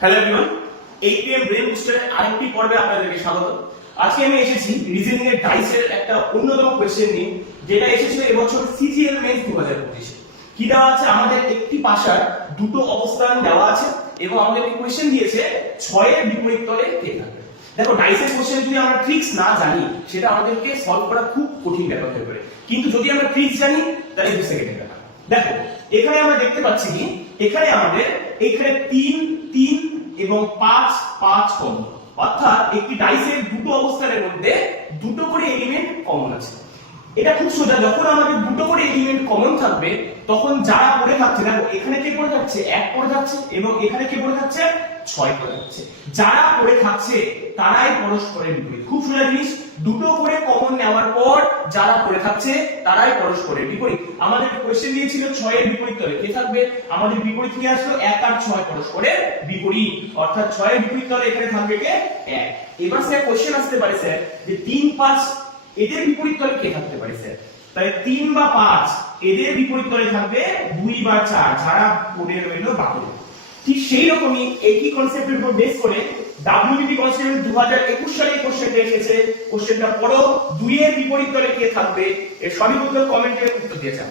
Hello everyone, 8pm brain বুস্টারের আরেকটি পর্বে আপনাদেরকে স্বাগত। আজকে আমি এসেছি রিজনিং এর ডাইসের একটা অন্যতম কোশ্চেন নিয়ে, যেটা এসেছিল এবছর সিজিএল মেন্স 2025 এ। কি দেওয়া আছে? আমাদের একটি পাশার দুটো অবস্থান দেওয়া আছে এবং আমাদেরকে কোশ্চেন দিয়েছে 6 এর বিপরীত তলে কে থাকবে। দেখো, ডাইসের কোশ্চেন যদি আমরা ট্রিক্স না জানি সেটা আমাদেরকে সলভ করা খুব কঠিন ব্যাপার হয়ে পড়ে, কিন্তু যদি আমরা ট্রিক্স জানি তাহলে 2 সেকেন্ডের ব্যাপার। দেখো, এখানে আমরা দেখতে পাচ্ছি কি এখানে আমাদের এখানে 3 3 এবং 5 5 কমন, অর্থাৎ একটি ডাইসের দুটো অবস্থানের মধ্যে দুটো করে এলিমেন্ট কমন আছে। এটা খুব সোজা, যখন আমাদের দুটো করে এলিমেন্ট কমন থাকবে তখন যারা পড়ে থাকছে, দেখো এখানে কে পড়ে থাকছে 1 পড়ে যাচ্ছে এবং এখানে কে পড়ে থাকছে 6 পড়ে যাচ্ছে। যারা পড়ে থাকছে তারাই পরস্পরের বিপরীত। খুব সোজা জিনিস, দুটো করে কমন নেওয়ার পর যারা পড়ে থাকছে তারাই পরস্পরের বিপরীত। আমাদের কোশ্চেন দিয়েছিল 6 এর বিপরীত তলে কে থাকবে, আমাদের বিপরীত নিয়ে আসলো 1 আর 6 পরস্পরের বিপরীত, অর্থাৎ 6 এর বিপরীত তলে এখানে থাকবে কে 1। এবার স্যার কোশ্চেন আসতে পারে স্যার যে 3 5 এদের বিপরীত তলে কে থাকতে পারে স্যার, তাই 3 বা 5 এদের বিপরীত তলে থাকবে 2 বা 4, যারা পড়ে রইলো বাকি। ঠিক সেই রকমই একই কনসেপ্টের উপর বেস করে WBB কনস্টেবল 2021 সালে এই কোশ্চেনটা এসেছে। কোশ্চেনটা পড়ো, 2 এর বিপরীত তলে কে থাকবে, এর সঠিক উত্তর কমেন্টে উত্তর দিয়েছেন।